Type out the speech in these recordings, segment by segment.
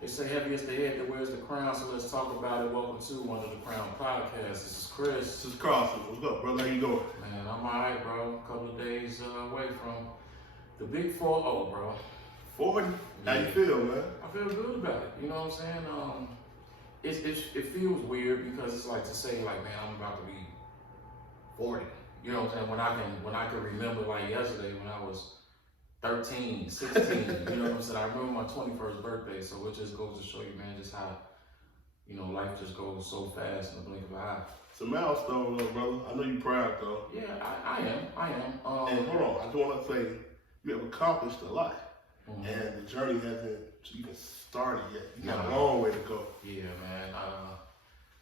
They say heavy is the head that wears the crown, so let's talk about it. Welcome to Under the Crown podcast. This is Chris. This is Carlton. What's up, brother? How you doing? Man, I'm alright, bro. A couple of days away from the big 4-0, bro. 40? Yeah. How you feel, man? I feel good about it. You know what I'm saying? It feels weird because it's like to say like, man, I'm about to be 40. You know what I'm saying? When I can remember like yesterday when I was 13, 16, you know what I'm saying? I remember my 21st birthday, so it just goes to show you, man, just how, you know, life just goes so fast in the blink of an eye. It's a milestone, though, brother. I know you're proud, though. Yeah, I am. And hold on, I just want to say, you have accomplished a lot. Mm-hmm. And the journey hasn't even started yet. You got a long way to go. Yeah, man.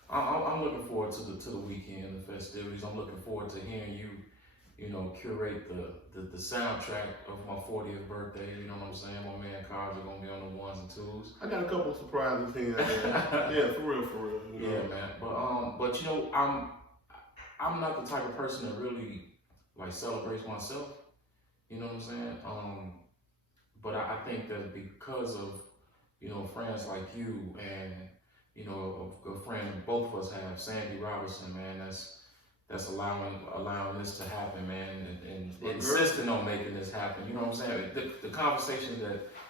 I'm looking forward to the weekend, the festivities. I'm looking forward to hearing you know, curate the soundtrack of my 40th birthday. You know what I'm saying? My man Carlton gonna be on the ones and twos. I got a couple of surprises here. Yeah, for real. You know? Yeah, man. But you know, I'm not the type of person that really like celebrates myself. You know what I'm saying? But I think that because of, you know, friends like you and, you know, a friend both of us have, Sandy Robertson, man, that's allowing this to happen, man, and insisting on making this happen. You know what I'm saying? The conversation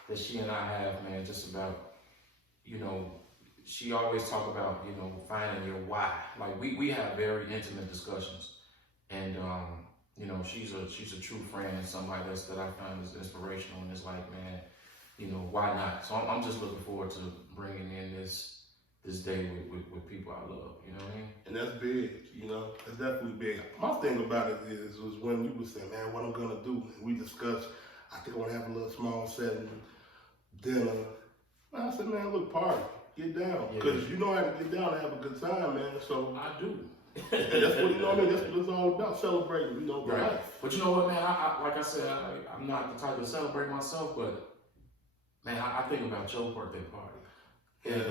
that she and I have, man, just about, you know, she always talk about, you know, finding your why. Like we have very intimate discussions, and you know, she's a true friend and somebody that I find is inspirational, and it's like, man, you know, why not? So I'm just looking forward to bringing in this day with people I love, you know what I mean? And that's big, you know, that's definitely big. My thing about it was when you were saying, man, what I'm gonna do, and we discussed, I think I wanna have a little small setting, dinner. I said, man, look, party, get down, because you know how to get down and have a good time, man, so. I do. And that's what, you know what I mean, that's what it's all about, celebrating, you know, right. life. But you know what, man, I like I said, I'm not the type to celebrate myself, but man, I think about your birthday party. And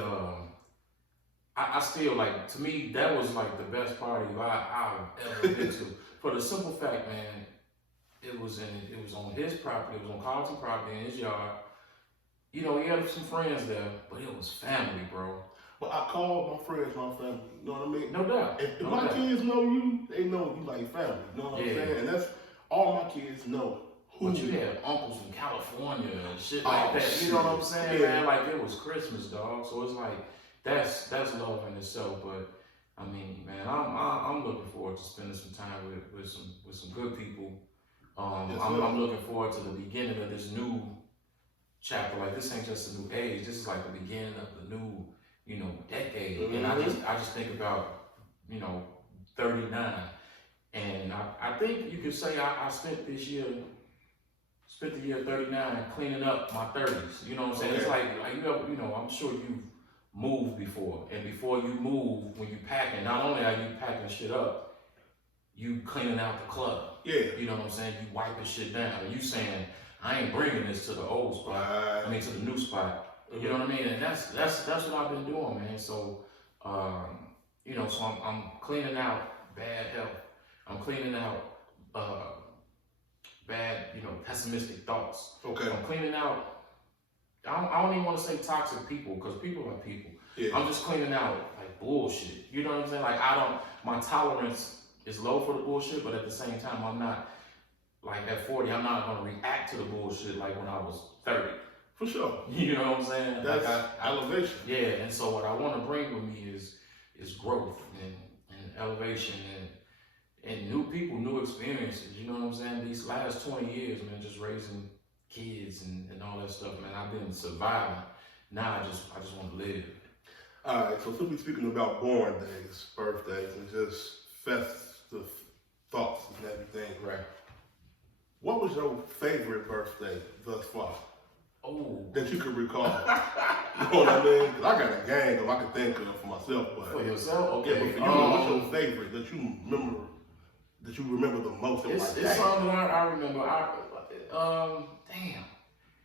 I still, like, to me, that was like the best party I've ever been to. For the simple fact, man, it was on his property, it was on Carlton property in his yard. You know, he had some friends there, but it was family, bro. But I call my friends my family, you know what I mean? No doubt. If my kids know you, they know you like family, you know what I'm saying? And that's all my kids know. But you had uncles in California and shit like that, you know what I'm saying, man? Like, it was Christmas, dog, so it's like, that's love in itself. But I mean, man, I'm looking forward to spending some time with some good people. I'm looking forward to the beginning of this new chapter. Like, this ain't just a new age. This is like the beginning of the new, you know, decade. Mm-hmm. And I just think about, you know, 39, and I think you could say I spent the year 39 cleaning up my 30s. You know what I'm saying? Okay. It's like you know, I'm sure you've moved before, and before you move, when you packing, not only are you packing shit up, you cleaning out the club. Yeah. You know what I'm saying? You wiping shit down, and you saying, I ain't bringing this to the old spot. I mean, to the new spot. Mm-hmm. You know what I mean? And that's what I've been doing, man. So, you know, so I'm cleaning out bad health. I'm cleaning out bad, you know, pessimistic thoughts. Okay. I'm cleaning out. I don't even want to say toxic people, because people are people. Yeah. I'm just cleaning out like bullshit. You know what I'm saying? Like, my tolerance is low for the bullshit, but at the same time, I'm not, like at 40, I'm not going to react to the bullshit like when I was 30. For sure. You know what I'm saying? That's like elevation. Yeah, and so what I want to bring with me is growth and elevation and new people, new experiences. You know what I'm saying? These last 20 years, man, just raising kids and all that stuff, man. I've been surviving. Now I just want to live. All right, so since we're speaking about born days, birthdays, and just festive thoughts and everything, right? What was your favorite birthday thus far? Oh, that you could recall. You know what I mean? 'Cause I got a gang of I can think of for myself, but for yourself, okay. Yeah, but for you, what's your favorite that you remember the most? It's something I remember. Damn.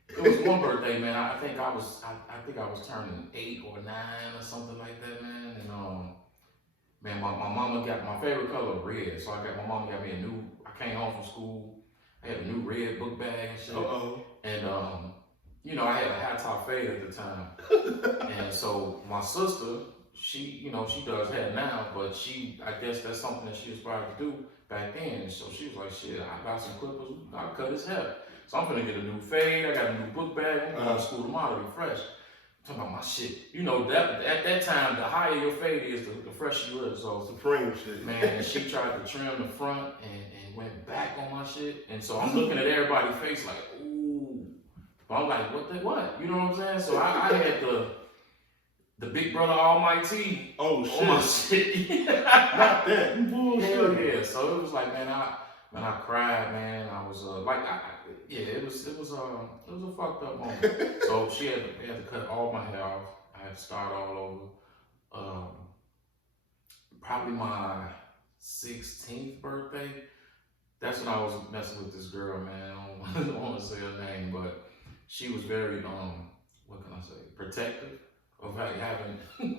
It was one birthday, man. I think I was turning 8 or 9 or something like that, man. And man, my mama got my favorite color red, so my mama got me a new. I came home from school. I had a new red book bag and shit. Uh-oh. And you know, I had a high top fade at the time. And so my sister, she does hair now, but I guess that's something that she aspired to do back then. And so she was like, shit, I got some clippers, I'll cut his hair. So I'm gonna get a new fade, I got a new book bag, I'm going to school tomorrow to be fresh. I'm talking about my shit. You know, that at that time, the higher your fade is, the fresher you is. So Supreme shit. man, and she tried to trim the front and went back on my shit. And so I'm looking at everybody's face like, ooh. But I'm like, what? You know what I'm saying? So I had the Big Brother Almighty. Oh shit. On my shit. Not that. You bullshit. Hell yeah. So it was like, man, I cried, man. I was it was a fucked up moment. So we had to cut all my hair off. I had to start all over. Probably my 16th birthday. That's when I was messing with this girl, man. I don't want to say her name, but she was very what can I say, protective of having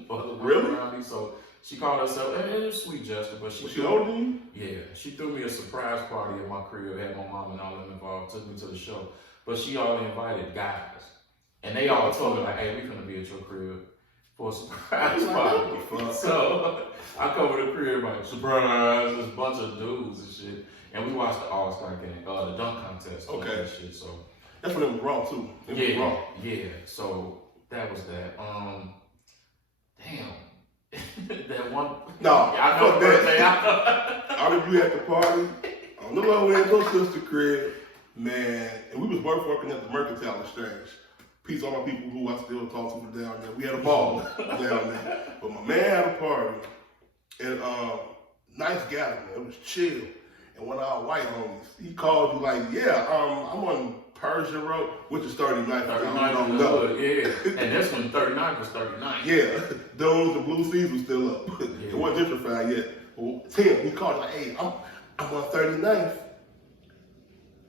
other women around me. So she called herself, and it was a sweet gesture, but was she older than you? Yeah, she threw me a surprise party at my crib, had my mom and all them involved, took me to the show. But she only invited guys. And they all told me like, hey, we finna be at your crib for a surprise party. So I covered the crib like, surprise, there's a bunch of dudes and shit. And we watched the All-Star game, the dunk contest. Okay. And shit, so. That's when it was raw too. It was raw. Yeah. So that was that. Damn. That one. No, I know birthday. I remember you at the party on the low end, your sister crib, man. And we was both working at the Mercantile Exchange. Peace all my people who I still talk to down there. We had a ball down there. But my man had a party, and nice gathering. It was chill. And one of our white homies, he called you like, yeah, I'm on Persia Road, which is 39th. 39th in the hood, yeah. And that's when 39 was 39. Yeah, those the blue seas was still up. Yeah. It wasn't gentrified yet. Well, Tim, he called like, hey, I'm on 39th.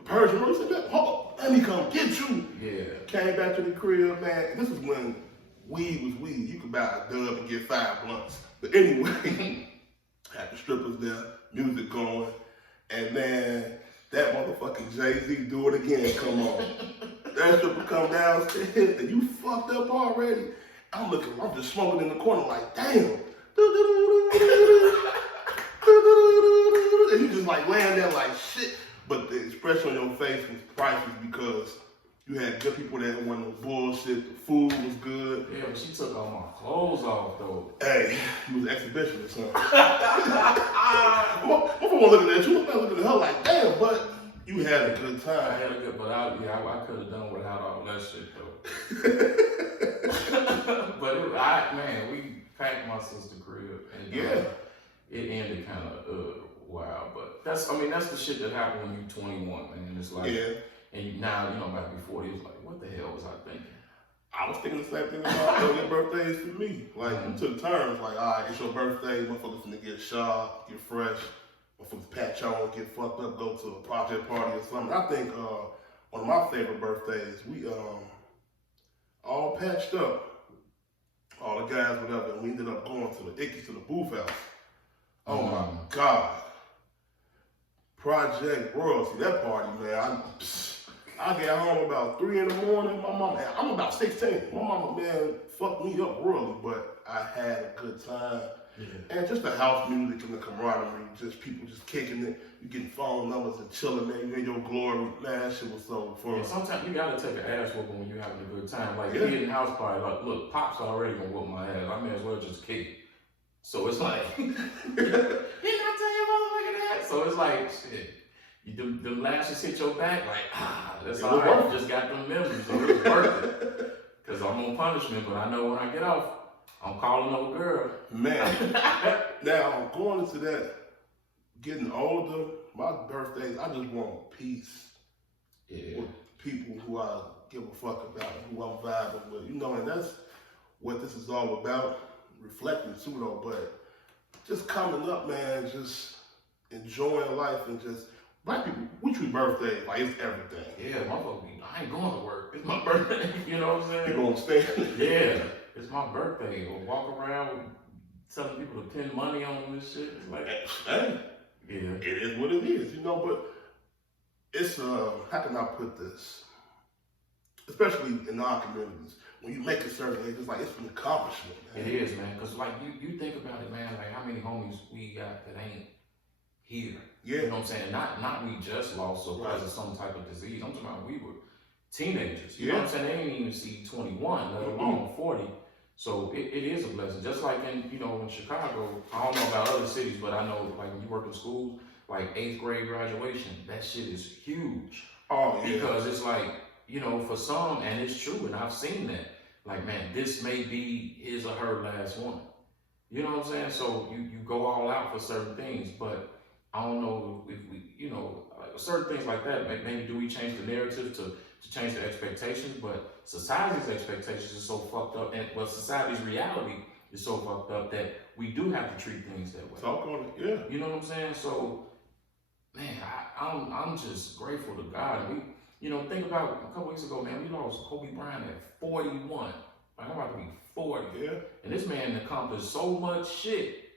Persia Road, he said, hold on, let me come get you. Yeah. Came back to the crib, man. And this is when weed was weed. You could buy a dub and get 5 blunts. But anyway, had the strippers there, music going. And man, that motherfucking Jay-Z do it again, come on. That stripper come downstairs and you fucked up already. I'm just smoking in the corner like, damn. And you just like laying there like shit. But the expression on your face was priceless because you had good people that wasn't no bullshit. The food was good. Yeah, but she took all my clothes off though. Hey, you was an exhibitionist, huh? I'm looking at you, I'm looking at her like, damn, but you had a good time. I had a good, but I could have done without all that shit though. But man, we packed my sister's crib, and it ended kind of wild. But that's the shit that happened when you're 21, man. It's like, and now about to be 40, it's like, what the hell was I thinking? I was thinking the same thing about early birthdays for me. Like, we took turns, like, all right, it's your birthday, motherfuckers finna get shot, get fresh, motherfuckers patch on, get fucked up, go to a project party or something. I think one of my favorite birthdays, we all patched up, all the guys, whatever, and we ended up going to the booth house. Oh my God. Project Royalty, that party, man, I got home about 3 in the morning. My mom, I'm about 16. My mama, man, fucked me up royally, but I had a good time. Yeah. And just the house music and the camaraderie, just people just kicking it. You getting phone numbers and chilling, man. You in your glory. Man, that shit was so fun. Yeah, sometimes you gotta take an ass whooping when you're having a good time. Like, you in the house party, like, look, Pop's already gonna whoop my ass. I may as well just kick it. So it's like, didn't I tell you motherfucking that? So it's like, shit. Them lashes hit your back, like, that's all right. You just got them memories, so it was worth it. Because I'm on punishment, but I know when I get off, I'm calling old girl. Man, now going into that, getting older, my birthdays, I just want peace. Yeah. With people who I give a fuck about, who I'm vibing with. And that's what this is all about. Reflecting too, though, but just coming up, man, just enjoying life and just, black people, we treat birthdays like it's everything. Yeah, motherfucker, I ain't going to work. It's my birthday. You know what I'm saying? You gonna stand? Yeah, it's my birthday. Or walk around telling people to pin money on them and shit. It's like, hey, yeah, it is what it is, but it's how can I put this? especially in our communities. When you make a certain age, it's like it's an accomplishment, man. It is, man. Cause like you think about it, man. Like how many homies we got that ain't here. Yeah. You know what I'm saying? Not we just lost or because of some type of disease. I'm talking about we were teenagers. You know what I'm saying? They ain't even see 21, let alone 40. So it is a blessing. Just like in Chicago, I don't know about other cities, but I know like when you work in schools, like 8th grade graduation, that shit is huge. Oh yeah. Because it's like, for some, and it's true, and I've seen that. Like, man, this may be his or her last one. You know what I'm saying? So you go all out for certain things, but I don't know if we, certain things like that. Maybe do we change the narrative to change the expectations? But society's expectations are so fucked up, and society's reality is so fucked up that we do have to treat things that way. Talk on it, yeah. You know what I'm saying? So, man, I'm just grateful to God. And we, think about a couple weeks ago, man, we lost Kobe Bryant at 41. Like, I'm about to be 40. Yeah. And this man accomplished so much shit.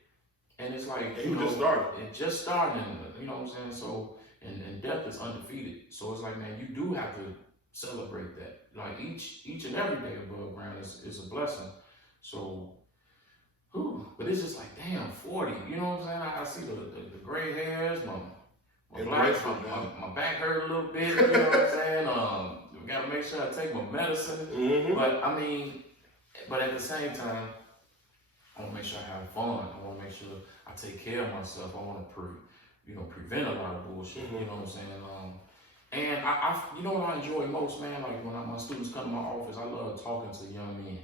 And it's like, you just started. It just started, you know what I'm saying? So, and death is undefeated. So it's like, man, you do have to celebrate that. Like each and every day above ground is a blessing. So, but it's just like, damn, 40. You know what I'm saying? I see the gray hairs, my back hurt a little bit. You know what I'm saying? We gotta make sure I take my medicine. Mm-hmm. But at the same time, I want to make sure I have fun. I want to make sure I take care of myself. I want to prevent a lot of bullshit. Mm-hmm. You know what I'm saying? And I you know what I enjoy most, man? Like when my students come to my office, I love talking to young men.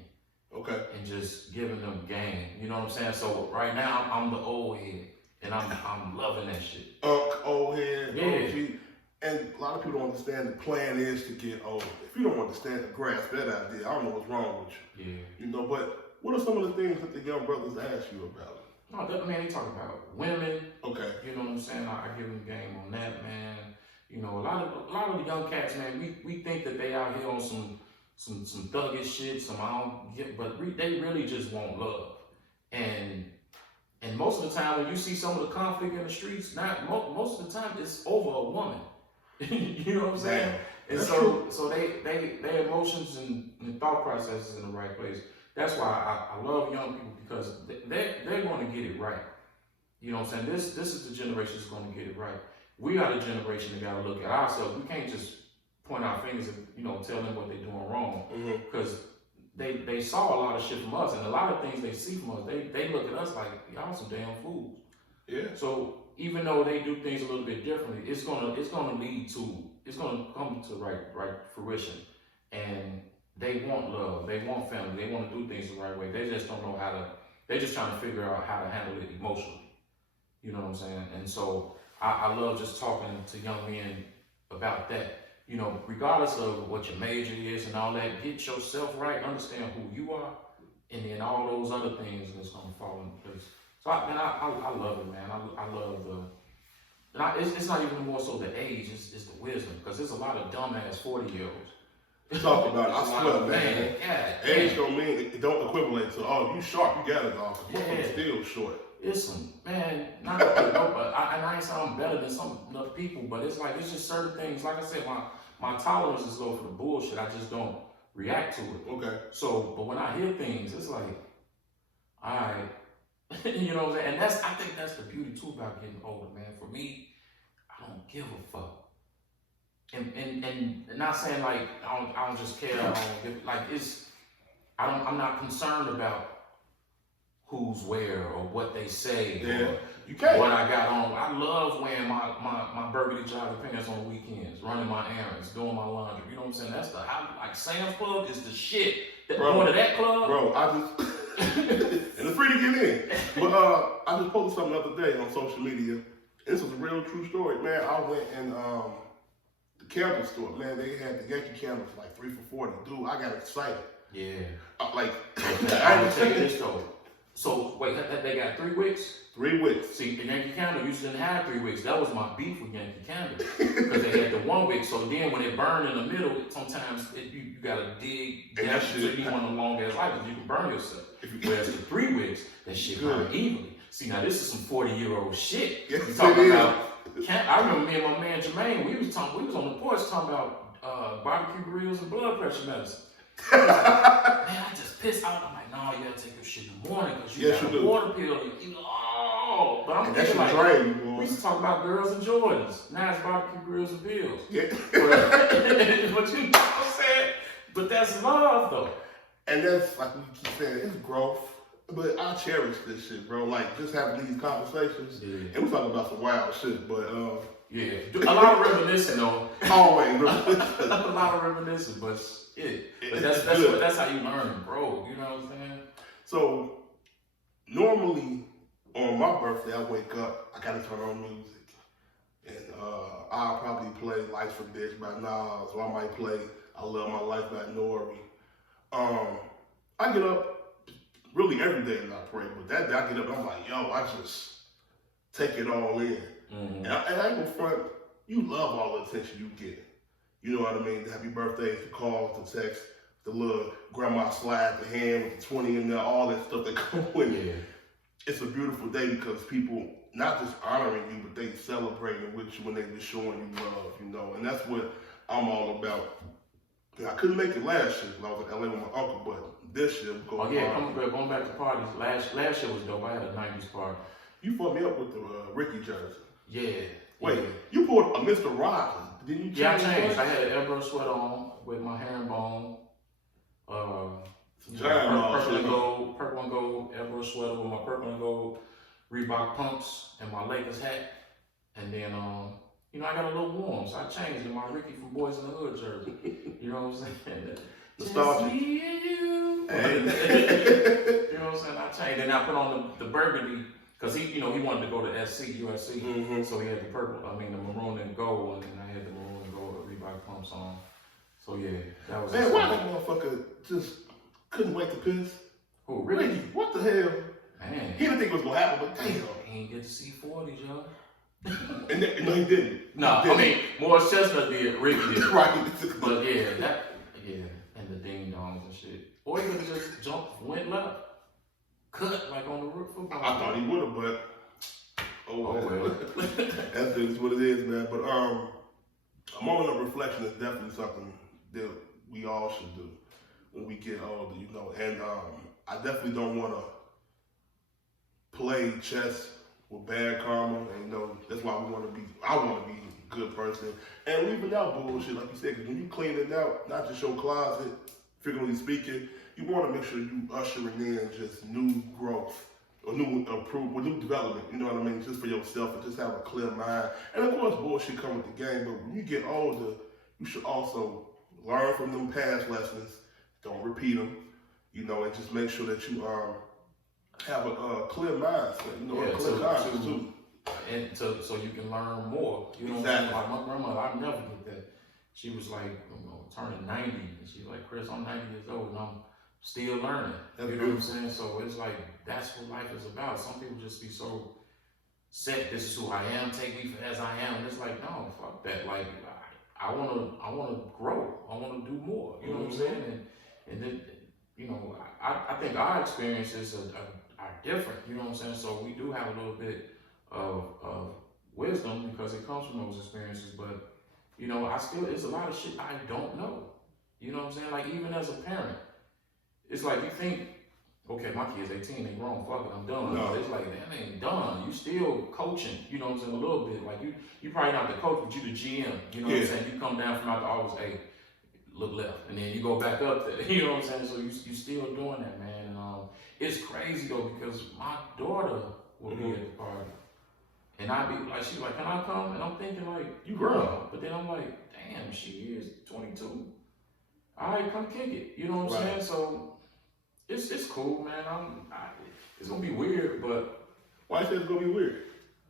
Okay. And just giving them game. You know what I'm saying? So right now I'm the old head, and I'm loving that shit. Old head. Yeah. OG. And a lot of people don't understand the plan is to get old. If you don't understand and grasp that idea, I don't know what's wrong with you. Yeah. But what are some of the things that the young brothers ask you about? No, man, they talk about women. Okay. You know what I'm saying? I give them game on that, man. A lot of the young cats, man, we think that they out here on some thuggish shit, but they really just want love. And most of the time when you see some of the conflict in the streets, most of the time it's over a woman. You know what I'm saying? And so they emotions and thought processes in the right place. That's why I love young people, because they're going to get it right. You know what I'm saying? This is the generation that's going to get it right. We are the generation that got to look at ourselves. We can't just point our fingers and tell them what they're doing wrong, because they saw a lot of shit from us, and a lot of things they see from us, they look at us like y'all some damn fools. Yeah. So even though they do things a little bit differently, it's gonna come to right fruition, and they want love, they want family, they want to do things the right way. They just don't know how to. They're just trying to figure out how to handle it emotionally. You know what I'm saying? And so I love just talking to young men about that. Regardless of what your major is and all that, get yourself right, understand who you are, and then all those other things is gonna fall into place. So I love it, man. I love it's not even more so the age, it's the wisdom, because there's a lot of dumbass 40-year-olds. Talk about it. I swear, man. Age don't mean it don't equivalent to you short, you got it all. I'm still short. It's some, man, not but I ain't saying I'm better than some other people, but it's just certain things. Like I said, my tolerance is low for the bullshit. I just don't react to it. Okay. So, but when I hear things, it's like, all right, you know what I'm saying? And I think that's the beauty too about getting older, man. For me, I don't give a fuck. And not saying like I don't just care. I don't give, like I'm not concerned about who's where or what they say. Yeah. You can't. What I got on. I love wearing my burgundy jogging pants on the weekends, running my errands, doing my laundry. You know what I'm saying? That's like Sam's Club is the shit. Going to that club. Bro, I just and it's free to get in. But I just posted something the other day on social media. This was a real true story, man. I went in the candle store, man. They had the Yankee candles like 3 for $40. Dude, I got excited. Yeah. I ain't saying this though. So wait, they got 3 wicks? 3 wicks. See, the Yankee Candle used to have 3 wicks. That was my beef with Yankee Candle, because they had the 1 wick. So then when it burned in the middle, sometimes you gotta dig down so you want a long ass life, because you can burn yourself. Whereas the 3 wicks, that shit burned evenly. See, now this is some 40-year-old shit. Yes, we talking about. I remember me and my man Jermaine, we was on the porch talking about barbecue grills and blood pressure medicine. Man, I just pissed out. I'm like, no, you gotta take your shit in the morning because you got a water pill. Oh, but I'm thinking like, we used to talk about girls and Jordans. Now it's barbecue grills and pills. Yeah. But you know what I'm saying? But that's love though. And that's like we keep saying, it's growth. But I cherish this shit, bro. Like just having these conversations, and we talking about some wild shit. But yeah, a lot of reminiscing though. Always, a lot of reminiscing, but that's how you learn and grow. You know what I'm saying? So normally on my birthday, I wake up, I gotta turn on music, and I'll probably play "Life's a Bitch" by Nas, or I might play "I Love My Life" by Nori. I get up really every day and I pray, but that day I get up and I'm like, yo, I just take it all in. Mm-hmm. And I ain't gonna front, you love all the attention you get. You know what I mean? The happy birthdays, the calls, the texts, the little grandma slide the hand with the 20 in there, all that stuff that comes with it. It's a beautiful day because people not just honoring you, but they celebrating with you when they just showing you love, you know. And that's what I'm all about. And I couldn't make it last year when I was in LA with my uncle, but this year we're going back to parties. Last year was dope. I had a 90s party. You fucked me up with the Ricky jersey. Yeah. Wait, you pulled a Mr. Rogers. Didn't you change? Yeah, I changed. I had an airbrush sweater on with my herringbone. Purple and gold airbrush sweater with my purple and gold Reebok pumps and my Lakers hat. And then, you know, I got a little warm, so I changed to my Ricky from Boys in the Hood jersey. You know what I'm saying? Nostalgic. Me and you. You know what I'm saying? I changed. Then I put on the burgundy, because he wanted to go to USC. Mm-hmm. So he had the maroon and gold, and I had the maroon and gold Reebok pumps on. So yeah, that was. Man, why that motherfucker just couldn't wait to piss? Who, Ricky? What the hell? Man. He didn't think it was gonna happen, but damn. He ain't get to see 40, y'all. No, he didn't. No, I mean, Morris Chestnut did, Ricky did. Right. But and the ding dongs and shit. Or he could have just jumped, went left, cut like on the roof football. I thought he would have, but well. That's just what it is, man. But a moment of reflection is definitely something that we all should do when we get older, you know. And I definitely don't want to play chess with bad karma, and you know that's why I want to be a good person, and leaving out bullshit, like you said, because when you clean it out, not just your closet, figuratively speaking, you want to make sure you ushering in just new growth or new development. You know what I mean? Just for yourself, and just have a clear mind. And of course, bullshit come with the game, but when you get older, you should also learn from them past lessons. Don't repeat them. You know, and just make sure that you have a clear mindset, you know, a clear conscience too. And so you can learn more. You know what I'm saying? Like my grandmother, I never get that. She was like, turning 90, and she's like, Chris, I'm 90 years old and I'm still learning. You know what I'm saying? So it's like, that's what life is about. Some people just be so set, this is who I am, take me as I am. And it's like, no, fuck that. Like, I wanna grow. I wanna do more. You know what I'm saying? And then, you know, I think our experiences are different, you know what I'm saying? So we do have a little bit of wisdom because it comes from those experiences, but you know, it's a lot of shit I don't know. You know what I'm saying? Like even as a parent, it's like you think, okay, my kid's 18, they grown, fuck it, I'm done. No. It's like, that ain't done. You still coaching, you know what I'm saying, a little bit. Like you probably not the coach, but you the GM, you know what I'm saying? You come down from out the office, hey, look left, and then you go back up there, you know what I'm saying? So you still doing that, man. And it's crazy though, because my daughter will be at the party. And I'd be like, she's like, can I come? And I'm thinking like, you girl. But then I'm like, damn, she is 22. All right, come kick it. You know what I'm saying? So it's cool, man. It's gonna be weird, but why you say it's gonna be weird?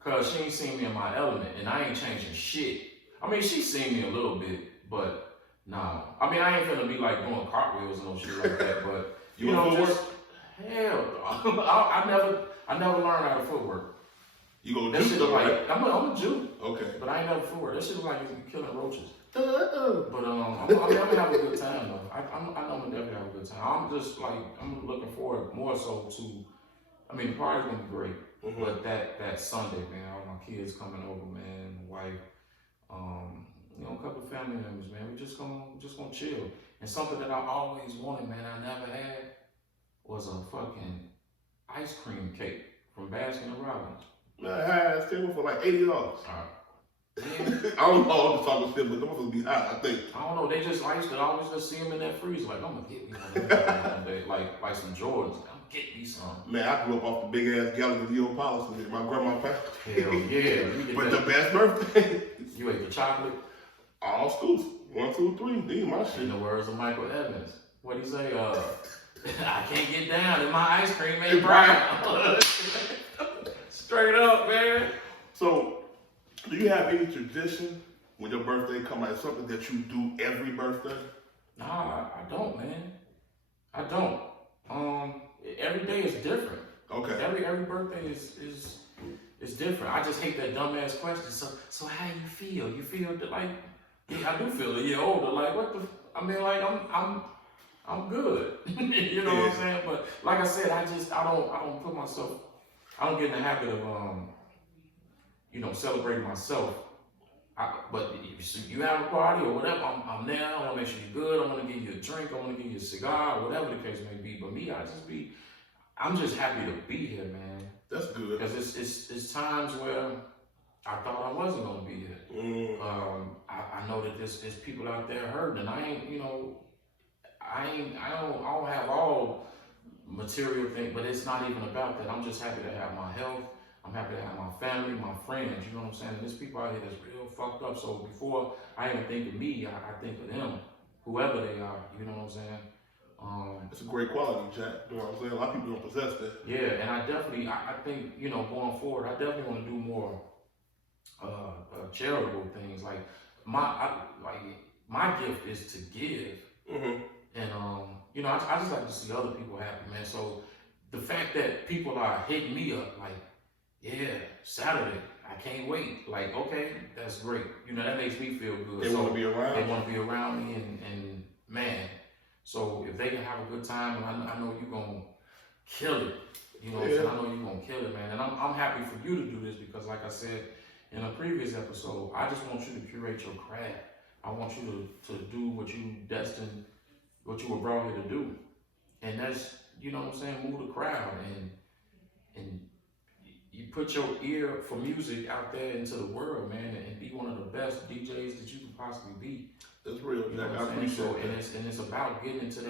Cause she ain't seen me in my element, and I ain't changing shit. I mean, she's seen me a little bit, but nah. I mean, I ain't gonna be like doing cartwheels and no shit like that. But you know, just hell, I never learned how to footwork. You go that Jew shit though, like, right? I'm a Jew. Okay. But I ain't never footwork. That shit look like you killing roaches. But I'm gonna have a good time though. I know I'm gonna definitely have a good time. I'm looking forward more so to. I mean, the party's gonna be great, but that Sunday, man, all my kids coming over, man, my wife, you know, a couple of family members, man. We just gonna chill. And something that I always wanted, man, I never had was a fucking ice cream cake from Baskin and Robbins. Man, I had a table for like $80. I don't know all the talking shit, but those will be hot, I think. I don't know. They just I used to always just see them in that freezer. Like, I'm gonna get me one day. Like some Jordans. I'm gonna get me some. Man, I grew up off the big ass gallon of Leo policy that my grandma passed. Hell yeah. But the best birthday. You ate the chocolate? All schools. 1, 2, 3. These my shit. In the words of Michael Evans. What'd he say? I can't get down and my ice cream ain't brown. Straight up, man. So, do you have any tradition when your birthday come, like something that you do every birthday? Nah, I don't, man. I don't. Every day is different. Okay. Every birthday is different. I just hate that dumbass question. So how you feel? You feel like, yeah, I do feel a year older. Like what the? I mean, like I'm good. You know what I'm saying? But like I said, I don't put myself. I don't get in the habit of celebrating myself. But if you have a party or whatever, I'm there. I want to make sure you're good. I want to give you a drink. I want to give you a cigar, whatever the case may be. But me, I'm just happy to be here, man. That's good. Because it's times where I thought I wasn't gonna be here. I know that there's people out there hurting, and I don't have all material things, but it's not even about that. I'm just happy to have my health. I'm happy to have my family, my friends, you know what I'm saying? And there's people out here that's real fucked up. So before I even think of me, I think of them, whoever they are, you know what I'm saying? It's a great quality, Jack. You know what I'm saying? A lot of people don't possess that. Yeah, and I definitely, I think, going forward, I definitely want to do more charitable things. Like my gift is to give, and I just like to see other people happy, man. So the fact that people are hitting me up like, yeah, Saturday, I can't wait. Like, okay, that's great. That makes me feel good. They want to be around. They want to be around me, and man. So if they can have a good time, and I know you're gonna kill it. You know what I'm saying? I know you're gonna kill it, man. And I'm happy for you to do this because, like I said in a previous episode, I just want you to curate your craft. I want you to do what you were brought here to do, and that's what I'm saying. Move the crowd and you put your ear for music out there into the world, man, and be one of the best DJs that you can possibly be. That's real, Jack. I appreciate that. And it's about getting into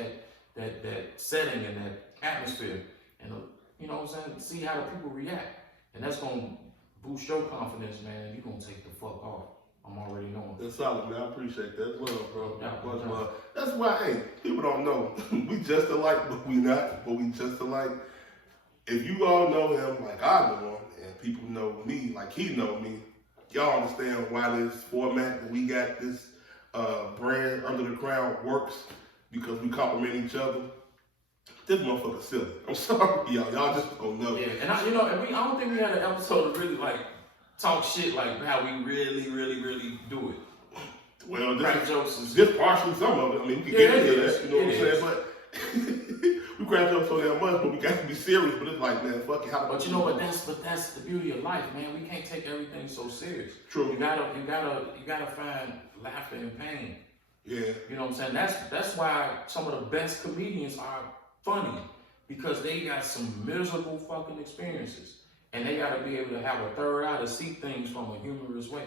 that setting and that atmosphere, and you know what I'm saying, see how the people react, and that's gonna boost your confidence, man. And you're gonna take the fuck off. I'm already knowing. That's solid, man. I appreciate that. That's love, bro. Much love. That's why, hey, people don't know. We just alike, but we not. But we just alike. If you all know him like I know him, and people know me like he know me, y'all understand why this format that we got, this brand Under the Crown works, because we compliment each other. This motherfucker silly. I'm sorry, y'all. Y'all just gonna know. Yeah, and I don't think we had an episode to really like talk shit like how we really, really, really do it. Well, crack jokes is just partially some of it. I mean, we can get into that. You know what I'm saying? But we crack jokes so damn much, but we got to be serious. But it's like, man, fuck it. But that's the beauty of life, man. We can't take everything so serious. True. You gotta find laughter in pain. Yeah. You know what I'm saying? That's why some of the best comedians are funny, because they got some miserable fucking experiences, and they gotta be able to have a third eye to see things from a humorous way.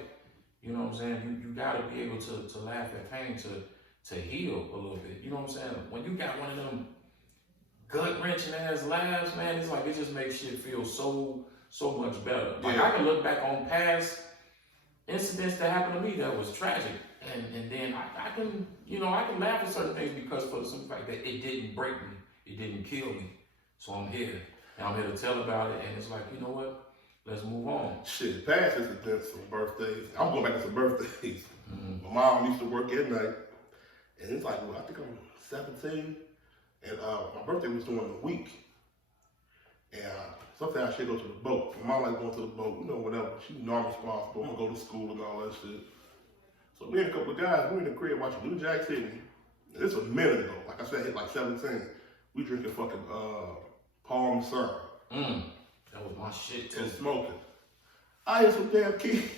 You know what I'm saying? You gotta be able to laugh at pain to heal a little bit. You know what I'm saying? When you got one of them gut-wrenching ass laughs, man, it's like it just makes shit feel so much better. Like I can look back on past incidents that happened to me that was tragic, and then I can laugh at certain things because for the simple fact that it didn't break me, it didn't kill me. So I'm here, and I'm here to tell about it, and it's like, you know what? Let's move on. Shit, past incidents from birthdays. I'm going back to some birthdays. My mom used to work at night, and it's like, I think I'm 17, and my birthday was during the week. And sometimes she'd go to the boat. My mom like going to the boat, whatever. She's non-responsible. I'm gonna go to school and all that shit. So me and a couple of guys, we're in the crib watching New Jack City. And this was a minute ago. Like I said, I hit like 17. We drinking fucking Palm syrup. That was my shit too. And smoking. I hear some damn keys.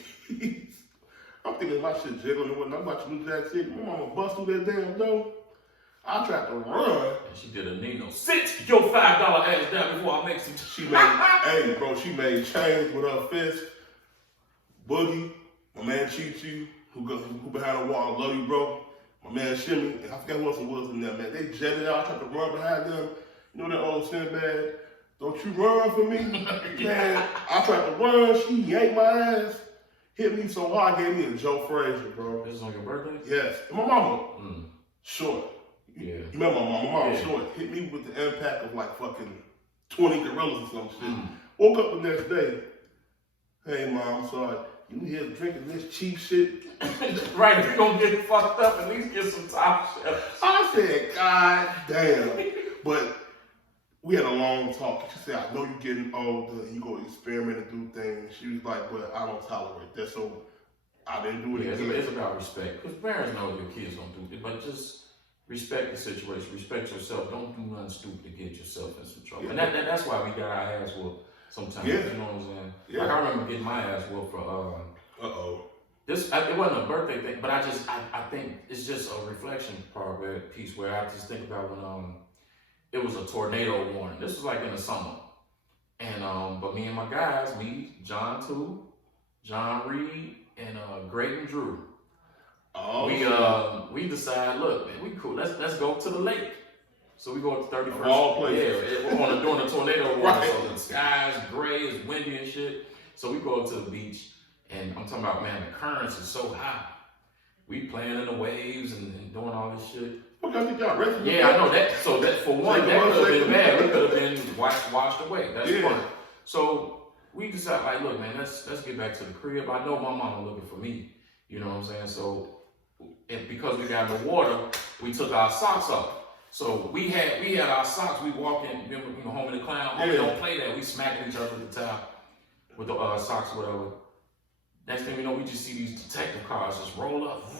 I'm thinking my shit jiggling and whatnot. I'm watching New Jack City. My mama bust through that damn door. I tried to run. And she did a Nino. Sit your $5 ass down before I make some. She made, hey, bro, she made change with her fist. Boogie, my man Chi-Chi, who behind the wall, love you, bro. My man Shimmy, and I forgot who else it was in there, man. They jetted out. I tried to run behind them. You know that old Sinbad? Don't you run for me? Man, I tried to run. She yanked my ass. Hit me so hard, gave me a Joe Frazier, bro. This is on your birthday? Yes. And my mama, short. Yeah. You remember my mama was short. Hit me with the impact of like fucking 20 gorillas or some shit. Woke up the next day. Hey, Mom, I'm sorry. You here drinking this cheap shit? Right, if you gonna get fucked up, at least get some top shelf. I said, God damn. But we had a long talk. She said, I know you're getting older and you go experiment and do things. She was like, but I don't tolerate that, so I didn't do it again. It's about respect. Because parents know your kids gonna do it, but just respect the situation, respect yourself. Don't do nothing stupid to get yourself in some trouble. Yeah. And that's why we got our ass whooped sometimes. Yeah. You know what I'm saying? Yeah. Like I remember getting my ass whooped for it wasn't a birthday thing, but I think it's just a reflection piece where I just think about when it was a tornado warning. This was like in the summer. And but me and my guys, John Reed, and Grayton Drew. Oh, we decide, look, man, we cool. Let's go to the lake. So we go to 31st. All places. Yeah, we're doing a tornado warning. So the sky's gray, it's windy and shit. So we go up to the beach, and I'm talking about, man, the currents is so high. We playing in the waves and doing all this shit. Okay, I think y'all ready. Yeah, I know that. So that for one, that could have been bad. We could have been washed away. That's fun. So we decided, like, look, man, let's get back to the crib. I know my mama looking for me. You know what I'm saying? So because we got in the water, we took our socks off. So we had our socks. We walk in, remember, home in the clown. Oh, we don't play that. We smacking each other at the top with the socks, whatever. Next thing we know, we just see these detective cars just roll up.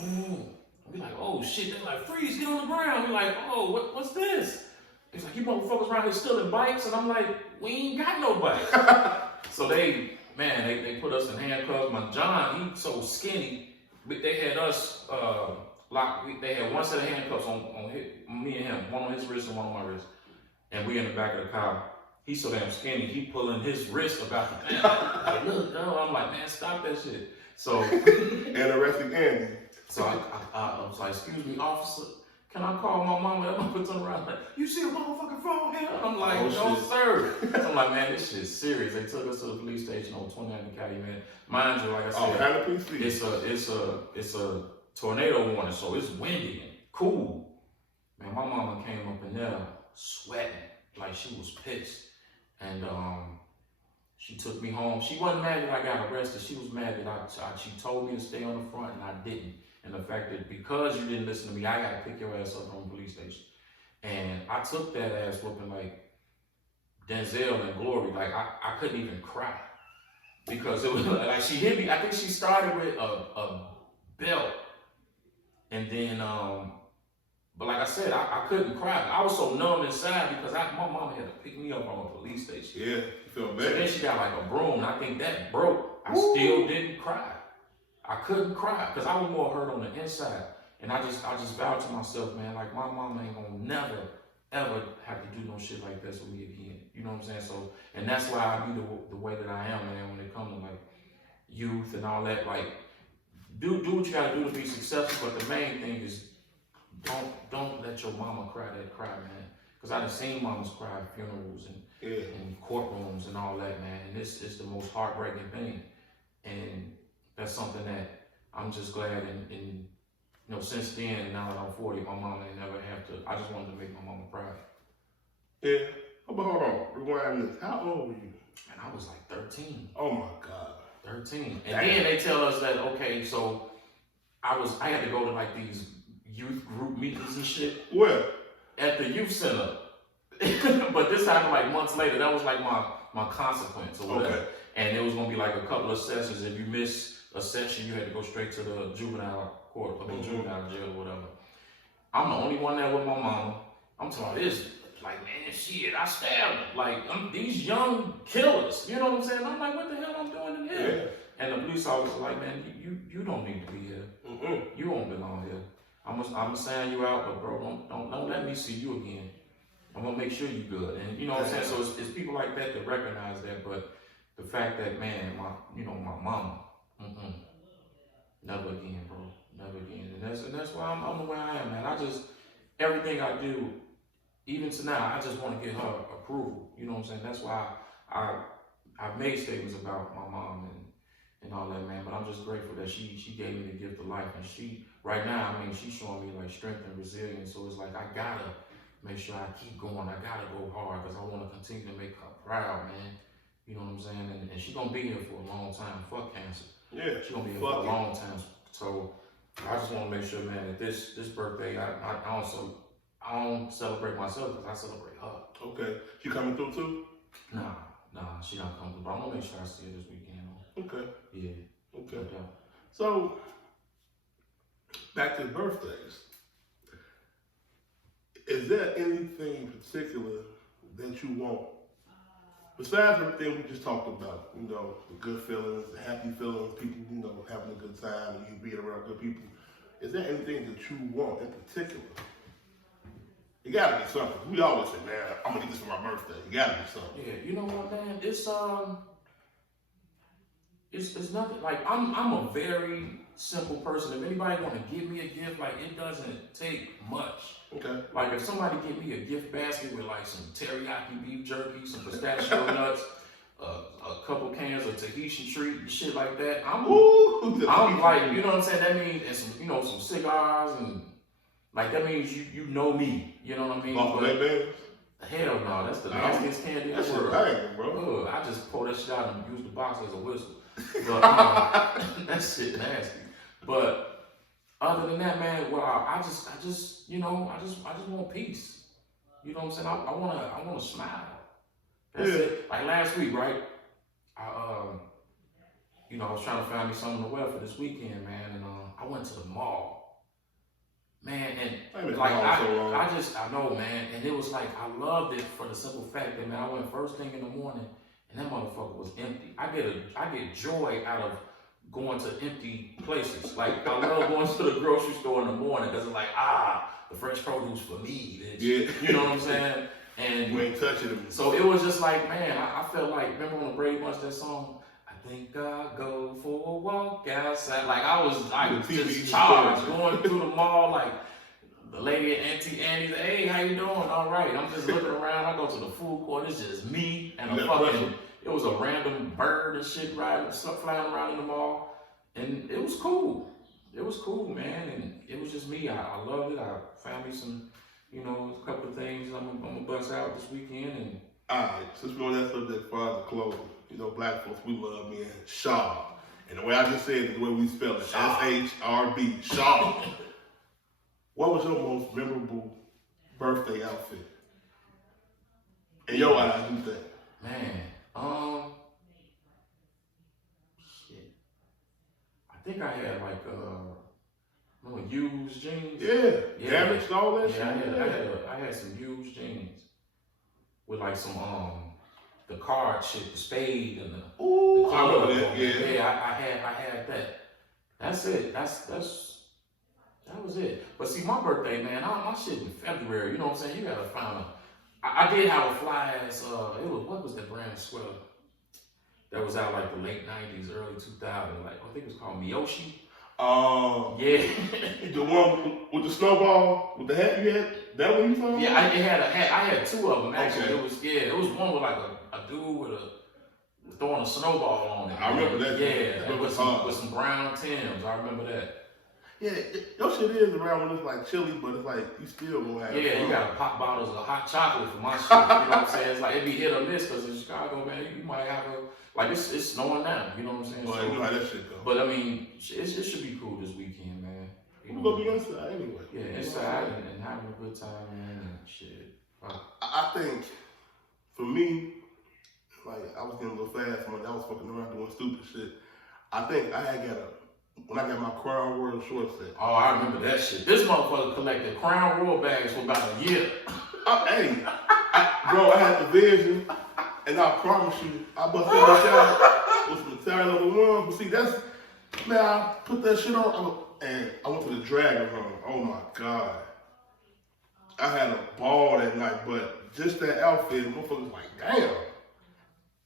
We like, oh shit, they're like, freeze, get on the ground. We like, oh, what's this? It's like, you motherfuckers around here stealing bikes, and I'm like, we ain't got no bikes. So they put us in handcuffs. My John, he's so skinny, but they had us locked. They had one set of handcuffs on me and him, one on his wrist and one on my wrist. And we in the back of the car. He's so damn skinny, he pulling his wrist about the thing. Like, look, no. I'm like, man, stop that shit. So and arrested Andy. So I was like, excuse me, officer, can I call my mama? That motherfucker turned around like, you see a motherfucking phone here? I'm like, no, sir. So I'm like, man, this shit's serious. They took us to the police station on 29th County, man. Mind you, like I said, it's a tornado warning, so it's windy and cool. Man, my mama came up in there sweating like she was pissed. And she took me home. She wasn't mad that I got arrested. She was mad that she told me to stay on the front and I didn't. And the fact that because you didn't listen to me, I got to pick your ass up from the police station. And I took that ass whooping like Denzel and Glory. Like I couldn't even cry because it was like she hit me. I think she started with a belt, and then but like I said, I couldn't cry. I was so numb inside because my mom had to pick me up from a police station. Yeah, you feel bad. So then she got like a broom, and I think that broke. I still didn't cry. I couldn't cry because I was more hurt on the inside. And I just vowed to myself, man, like my mama ain't gonna never, ever have to do no shit like this with me again. You know what I'm saying? So, and that's why I be the way that I am, man, when it comes to like youth and all that. Like, do what you gotta do to be successful, but the main thing is don't let your mama cry that cry, man. Because I done seen mamas cry at funerals and courtrooms and all that, man. And this is the most heartbreaking thing. And that's something that I'm just glad and you know, since then, now that I'm 40, my mama ain't never have to. I just wanted to make my mama proud. Yeah. But hold on, rewind this. How old were you? Man, I was like 13. Oh my God. 13. And then they tell us that, okay, so I had to go to like these youth group meetings and shit. Where? At the youth center. But this happened like months later. That was like my consequence or whatever. Okay. And it was gonna be like a couple of sessions. If you miss a session, you had to go straight to the juvenile court or the juvenile jail or whatever. I'm the only one there with my mama. I'm talking this, like, man, shit, I stabbed them. Like, these young killers, you know what I'm saying? I'm like, what the hell I'm doing in here? And the police officer like, man, you don't need to be here. Mm-mm. You won't belong here. I'm gonna sign you out, but bro, don't let me see you again. I'm gonna make sure you good. And you know what I'm saying? So it's people like that that recognize that, but the fact that, man, my mama, never again, bro. Never again. And that's why I'm the way I am, man. Everything I do, even to now, I just want to get her approval. You know what I'm saying? That's why I've made statements about my mom and all that, man. But I'm just grateful that she gave me the gift of life. And right now, I mean, she's showing me like strength and resilience. So it's like, I gotta make sure I keep going. I gotta go hard because I want to continue to make her proud, man. You know what I'm saying? And she's gonna be here for a long time. Fuck cancer. Yeah. She's gonna be here for a long time. So I just want to make sure, man, that this birthday, I don't celebrate myself because I celebrate her. Okay. She coming through too? Nah, she not coming through. But I'm gonna make sure I see her this weekend. Okay. Yeah. Okay. Yeah. So back to birthdays. Is there anything in particular that you want? Besides everything we just talked about, you know, the good feelings, the happy feelings, people, you know, having a good time, and you being around good people. Is there anything that you want in particular? It gotta be something. We always say, man, I'm gonna get this for my birthday. It gotta be something. Yeah, you know what, man? It's nothing. Like I'm a very simple person. If anybody want to give me a gift, like it doesn't take much. Okay. Like if somebody give me a gift basket with like some teriyaki beef jerky, some pistachio nuts, a couple cans of Tahitian treat and shit like that, I'm like, you know what I'm saying? That means, and some, you know, some cigars and like that means you know me. You know what I mean? Hell no, that's the nastiest candy in the world. That's bro. I just pour that shit out and use the box as a whistle. But that shit nasty. But other than that, man, well, I just want peace. You know what I'm saying? I wanna smile. That's it. Like last week, right? I was trying to find me something to wear for this weekend, man, and I went to the mall. Man, and like I know, man, and it was like I loved it for the simple fact that, man, I went first thing in the morning and that motherfucker was empty. I get joy out of going to empty places. Like I love going to the grocery store in the morning because it's like, the fresh produce for me, bitch. Yeah. You know what I'm saying? And you ain't touching them. So it was just like, man, I felt like, remember when the Brady Bunch that song? I think I'll go for a walk outside. Like I was just charged going through the mall, like the lady at Auntie Annie's, hey, how you doing? All right. I'm just looking around. I go to the food court. It's just me and it was a random bird and shit flying around in the mall. And it was cool. It was cool, man. And it was just me. I loved it. I found me some, you know, a couple of things I'm gonna bust out this weekend. And all right, since we're on that subject for the clothes, you know, black folks, we love being sharp. And the way I just said it, the way we spell it, SHRB, sharp. What was your most memorable birthday outfit? In your eyes, you think? Man, shit. I think I had like used jeans. Yeah. Damaged all that shit. I had some used jeans with like some the card shit, the spade and the I remember that. Yeah, I had that. That's it. That was it. But see, my birthday, man, my shit in February. You know what I'm saying? You gotta find I did have a fly ass. What was that brand of sweater that was out like the late '90s, early 2000s? Like I think it was called Miyoshi. Yeah. The one with the snowball with the hat you had. That one you found? Yeah, I had a hat. I had two of them actually. Okay. It was one with like a dude with throwing a snowball on it. I remember that. Yeah, with some brown Timbs. I remember that. Yeah, your shit is around when it's like chilly, but it's like you still gonna have fun. You gotta pop bottles of hot chocolate for my shit. You know what I'm saying? It's like it'd be hit or miss because in Chicago, man, you might have it's snowing now. You know what I'm saying? Well, you know how that shit go. But I mean, it should be cool this weekend, man. We're gonna be inside anyway. Yeah, inside and having a good time, man, and shit. I think for me, like I was getting a little fast, man. I was fucking around doing stupid shit. I think I had when I got my Crown Royal short set. Oh, I remember that shit. This motherfucker collected Crown Royal bags for about a year. Bro, I had the vision And I promise you, I bust that shit out with some Italian on the one. But see, that's, man, I put that shit on, and I went to the Dragon Room. Oh my God. I had a ball that night, but just that outfit, motherfuckers like, damn.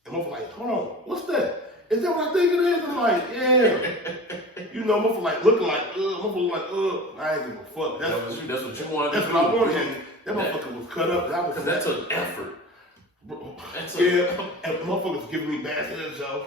And motherfuckers like, hold on, what's that? Is that what I think it is? I'm like, yeah. You know, motherfuckers like looking like, motherfuckers like, I ain't give a fuck. That's what you wanted to do. That's what I wanted. And that motherfucker was cut up. Because that's an effort. And motherfuckers giving me bad heads, yo.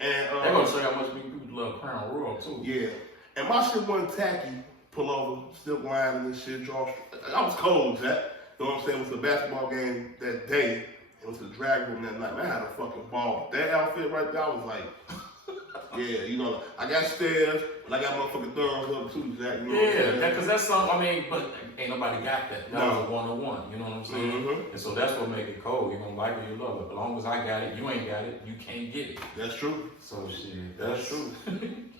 And they're gonna show you how much people love Crown Royal too. Yeah. And my shit wasn't tacky. Pull over, still lining and shit, draw. I was cold, Jack. You know what I'm saying? It was a basketball game that day. It was the Dragon Room that night. Man, I had a fucking ball. That outfit right there, I was like, yeah, you know, I got stairs, and I got motherfucking thumbs up too, Jack. You know yeah, because that's something, I mean, but ain't nobody got that. That was a one-on-one, you know what I'm saying? Mm-hmm. And so that's what make it cold. You don't like it, you love it. As long as I got it, you ain't got it, you can't get it. That's true. So shit, That's true.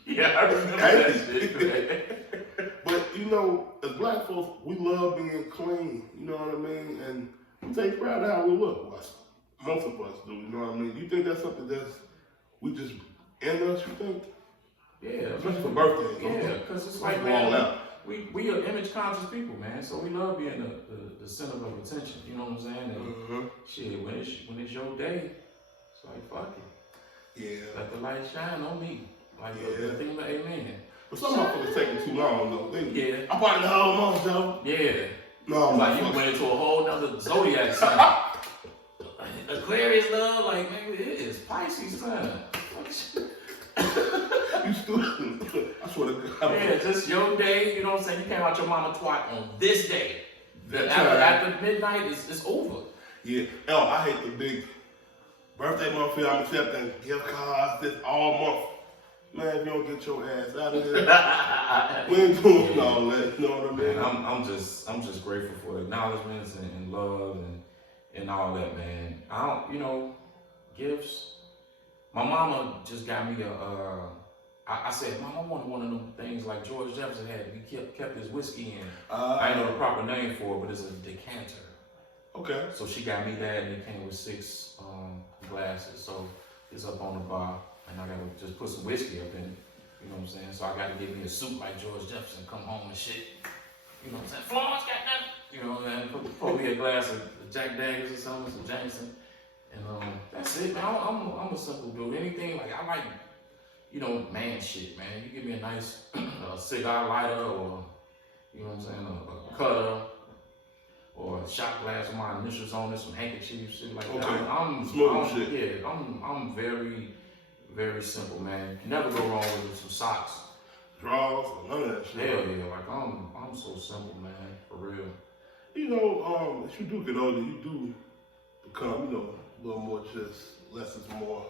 Yeah, I remember that shit. But you know, as black folks, we love being clean. You know what I mean? And we take pride in how we look. Well, most of us do. You know what I mean? You think that's something that's we just in us? You think? Yeah, especially for birthdays. Yeah, because it's like, man, we are image conscious people, man. So we love being the center of attention. You know what I'm saying? And shit, when it's your day, it's like fuck it. Yeah. Let the light shine on me. Like the thing about amen. But some motherfuckers taking too long though. I'm part of the whole month though. Yeah. No, like you went into a whole nother zodiac sign. Aquarius love, like maybe it is Pisces sign. You stupid. I swear to God. Yeah, just your day, you know what I'm saying? You came out your mama twat on this day. After midnight, it's over. Yeah. Oh, I hate the big birthday month here. I'm accepting gift cards this all month. Man, if you don't get your ass out of here, we ain't doing all that. You know what I mean? Man, I'm just grateful for the acknowledgments and love and all that, man. I don't, you know, gifts. My mama just got me I said, Mom, I want one of them things like George Jefferson had. He kept his whiskey in. I ain't know the proper name for it, but it's a decanter. Okay. So she got me that, and it came with 6 glasses. So it's up on the bar, and I gotta just put some whiskey up in it. You know what I'm saying? So I gotta get me a suit like George Jefferson, come home and shit. You know what I'm saying? Florence got that. You know what I'm saying? Probably a glass of Jack Daniels or something, some Jameson. And that's it, man. I'm a simple dude. Anything, like, I like, you know, man shit, man. You give me a nice cigar lighter or, you know what I'm saying, a cutter or a shot glass with my initials on it, some handkerchiefs, shit like that. I'm shit. Yeah, I'm very, very simple, man. You never go wrong with some socks. Draws, none of that shit. Hell yeah, like I'm so simple, man, for real. You know, as you do get older, you do become, you know, a little more just less is more.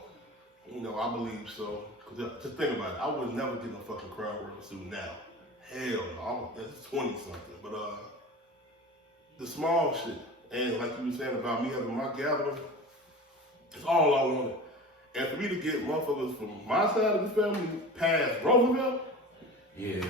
You know, I believe so. Cause just think about it, I would never get a fucking Crown Royal suit now. Hell no, it's 20 something. But the small shit, and like you were saying about me having my gathering, it's all I wanted. And for me to get motherfuckers from my side of the family past Roosevelt, yeah.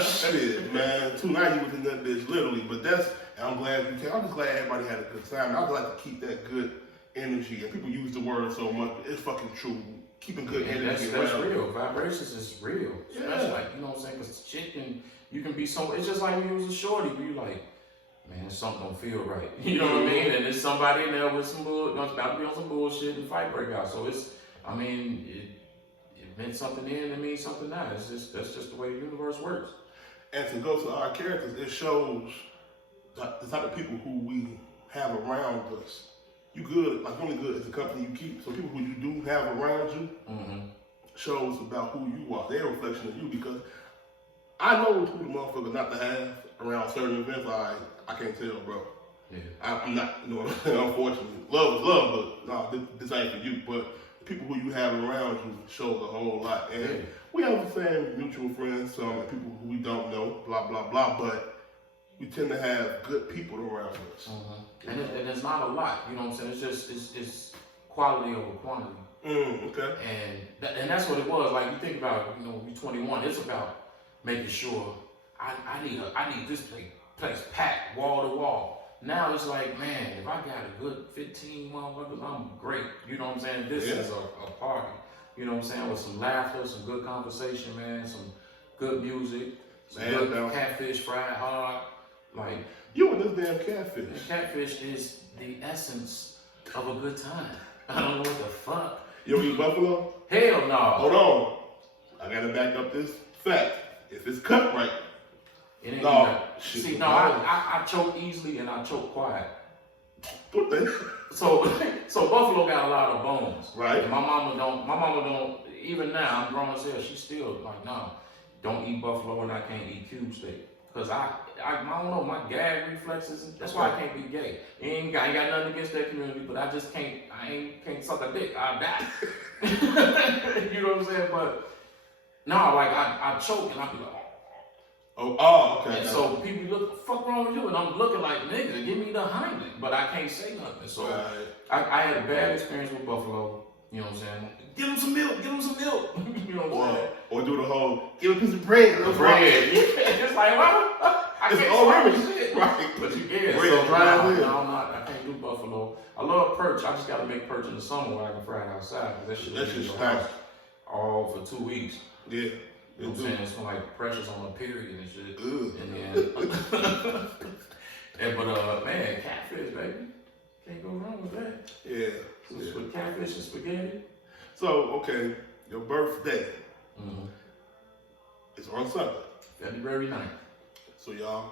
Shit, man. 290 was in that bitch, literally. But that's, and I'm glad you came. I'm just glad everybody had a good time. I would like to keep that good energy. And people use the word so much, but it's fucking true. Keeping good energy. That's real. Vibrations is real. Yeah. Especially like, you know what I'm saying? Because shit you can be so, it's just like when you was a shorty, where you like, man, something don't feel right. You know what I mean? And there's somebody in there with some about to be on some bullshit and fight break out. So it's, I mean, it meant something then, it means something now. That's just the way the universe works. And to go to our characters, it shows the type of people who we have around us. You good, like only good is the company you keep. So people who you do have around you shows about who you are. They're a reflection of you, because I know who the motherfucker not to have around certain events. I can't tell, bro. Yeah. I'm not, you know, unfortunately. Love is love, but no, this ain't for you. But people who you have around you shows a whole lot. And we have the same mutual friends, some people who we don't know, blah, blah, blah, but we tend to have good people around us. And it's not a lot, you know what I'm saying? It's quality over quantity. Okay. And that's what it was. Like, you think about, you know, we 21, it's about making sure I need this place packed wall to wall. now it's like, man, if I got a good 15 motherfuckers, I'm great. You know what I'm saying? This is a party. You know what I'm saying? With some laughter, some good conversation, man, some good music, some good catfish fried hard. Like, you and this damn catfish. And catfish is the essence of a good time. I don't know what the fuck. You eat buffalo? Hell no. Hold on. I gotta back up this fact. If it's cut right, it ain't I choke easily and I choke quiet. What the? So buffalo got a lot of bones. Right. And my mama don't, even now, I'm grown as hell, she's still like, no, don't eat buffalo and I can't eat cube steak. Cause I don't know, my gag reflexes, that's why I can't be gay. I ain't got nothing against that community, but I just can't suck a dick, I'll die. You know what I'm saying? But no, like I choke and I be like, okay. And so people be looking, fuck wrong with you? And I'm looking like, nigga, give me the Heimlich, but I can't say nothing. So I had a bad experience with buffalo. You know what I'm saying? Give him some milk, give him some milk. You know what I'm saying? Or do the whole, give him a piece of bread. Bread. Yeah, just like, well, I can't swallow shit. Right. But you get it. So I can't do buffalo. I love perch. I just got to make perch in the summer where I can fry it outside. That shit stinks. All for 2 weeks. Yeah. You know what I'm saying? It's like pressures on a period and shit. And then, but man, catfish, baby. Can't go wrong with that. Yeah. With catfish and spaghetti. So, okay, your birthday is on Sunday. February 9th. So y'all,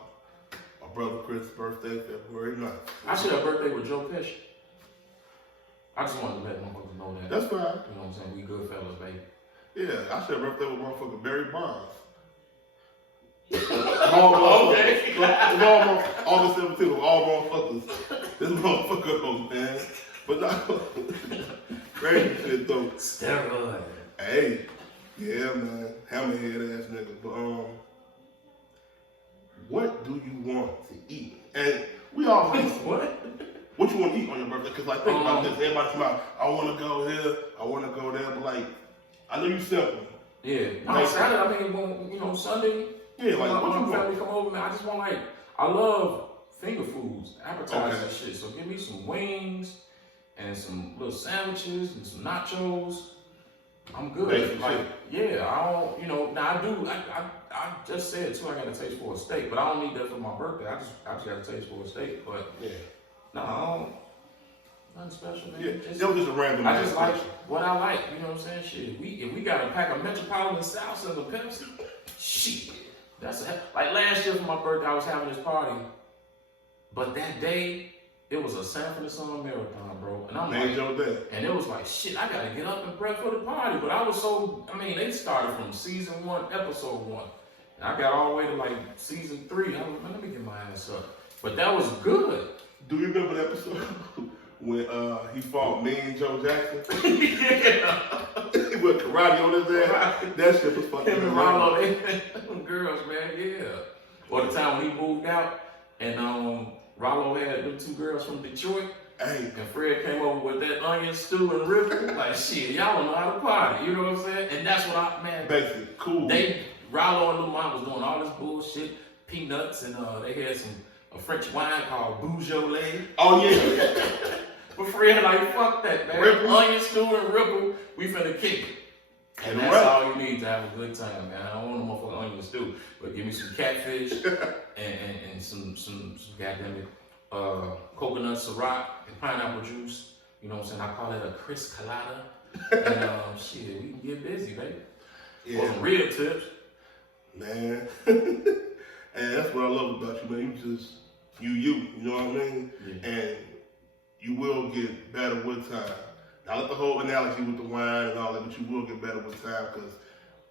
my brother Chris' birthday, February 9th. I should have a birthday with Joe Pesci. I just wanted to let motherfuckers know that. That's fine. You know what I'm saying? We good fellas, baby. Yeah, I should have a birthday with motherfucking Barry Bonds. Okay. August 17th, all motherfuckers. This motherfucker, man. But no, crazy shit though. Steroid. Hey, yeah, man. Hammerhead ass nigga. But what do you want to eat? And we always what you want to eat on your birthday? Because like think about this. Everybody's talking I want to go here, I want to go there, but like I know you simple. Yeah. No, Saturday. I mean, Sunday. Yeah, like what you family come over, man. I just want I love finger foods, appetizers and shit. So give me some wings and some little sandwiches and some nachos. I'm good. Basic like, shit. yeah, I don't, now I do, I just said too, I got a taste for a steak, but I don't need that for my birthday. I just got a taste for a steak, but yeah. No, I don't, nothing special, man. Yeah, that was just a random. I just like what I like, you know what I'm saying? Shit, if we got a pack of Metropolitan South and a Pepsi, shit. Like last year for my birthday, I was having this party, but that day, it was a Sanford and Son marathon, bro. And I'm and it was like, shit, I gotta get up and prep for the party. But I was they started from season 1, episode 1. And I got all the way to like season 3. I was like, let me get my ass up. But that was good. Do you remember the episode when he fought Mean Joe Jackson? Yeah. With karate on his ass? That shit was fucking Him and Rollo, them girls, man, yeah. Or the time when he moved out and Rollo had them 2 girls from Detroit. Hey. And Fred came over with that onion stew and ribble. Like, shit, y'all don't know how to party. You know what I'm saying? And that's what basically, cool. Rollo and Lil Mom was doing all this bullshit, peanuts, and they had a French wine called Beaujolais. Oh, yeah. But Fred, like, fuck that, man. Ripple. Onion stew and ribble, we finna kick it. And that's all you need to have a good time, man. I don't want no motherfucking onion stew, but give me some catfish and some goddamn it, coconut Ciroc and pineapple juice. You know what I'm saying? I call it a Chris Colada. And shit, we can get busy, baby. Yeah. For some real tips. Man. And that's what I love about you, man. You know what I mean? Yeah. And you will get better with time. I like the whole analogy with the wine and all that, but you will get better with time because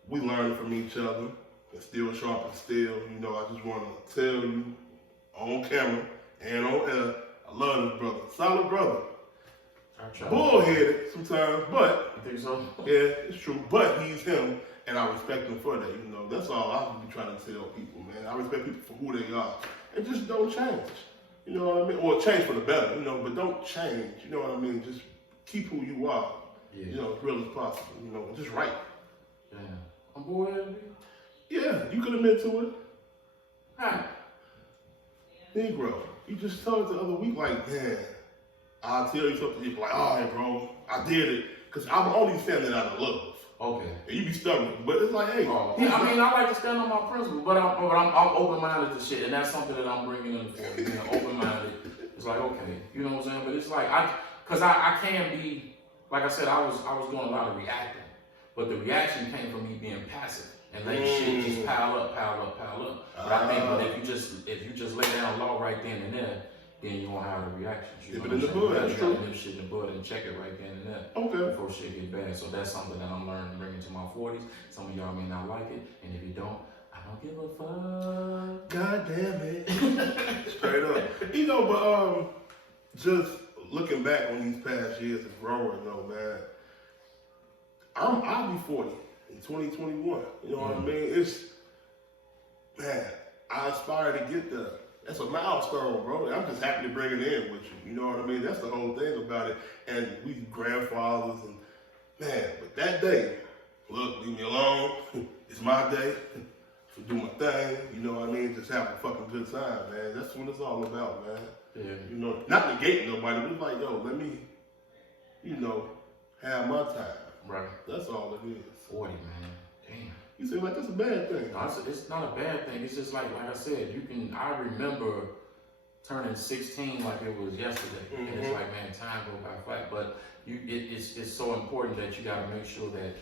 we learn from each other. And still sharp and still, you know, I just want to tell you on camera and on air, I love this brother. Solid brother. Bullheaded sometimes, but I think so. Yeah, it's true. But he's him, and I respect him for that. You know, that's all I be trying to tell people, man. I respect people for who they are, and just don't change. You know what I mean? Or change for the better, you know, but don't change. You know what I mean? Just keep who you are. Yeah. You know, as real as possible. You know, just right. Yeah. I'm bullheaded. Yeah, you could admit to it. Hi. Negro. You just told it the other week, like, man, I'll tell you something. You're like, all right, bro, I did it. Because I'm only saying that out of love. Okay. And you be stubborn, but it's like, hey. Yeah, I mean, I like to stand on my principles, but I'm open-minded to shit, and that's something that I'm bringing in for being open-minded. It's like, okay, you know what I'm saying? But it's like, because I can be, like I said, I was doing a lot of reacting, but the reaction came from me being passive and letting shit just pile up. But I think, but if you just lay down law right then and there, then you won't have the reactions. You know what I'm saying? You gotta nip shit in the bud and check it right then and there. Okay. Before shit get bad. So that's something that I'm learning to bring into my 40s. Some of y'all may not like it, and if you don't, I don't give a fuck. God damn it. Straight up. You know, but just looking back on these past years and growing though, man, I'll be 40 in 2021. You know what I mean? Man, I aspire to get there. That's a milestone, bro. I'm just happy to bring it in with you. You know what I mean? That's the whole thing about it. And we grandfathers and man, but that day, look, leave me alone. It's my day. To do my thing. You know what I mean? Just have a fucking good time, man. That's what it's all about, man. Yeah. You know, not negating nobody, but it's like, yo, let me, you know, have my time. Right. That's all it is. 40, man. Damn. You say like that's a bad thing. No, it's not a bad thing. It's just like I said, I remember turning 16 like it was yesterday. And it's like, man, time go by fast. But it's so important that you gotta make sure that